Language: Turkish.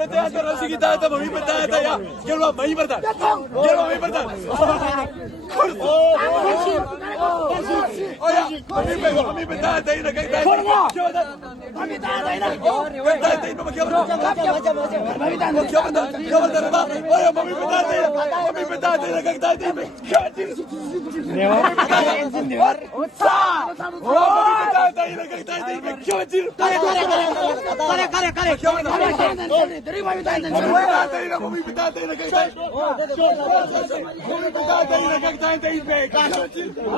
Rashigi tahu mami bertahan ya. Gelwa mami bertahan. Gelwa mami bertahan. Oh ya, mami bertahan tahu nak kita. Mami bertahan tahu nak. Bertahan tahu mami kya bertahan? Mami bertahan kya bertahan? Kya bertahan ba? Oh ya, mami bertahan tahu. Mami bertahan tahu nak kita tahu. Kya bertahan? Mami bertahan engineer. Utsa. Oh, mami bertahan tahu nak kita tahu. Kya bertahan? Kare. Kya bertahan? Dari mami bertahan tahu. Mami bertahan tahu nak kita tahu. Mami bertahan tahu nak kita tahu.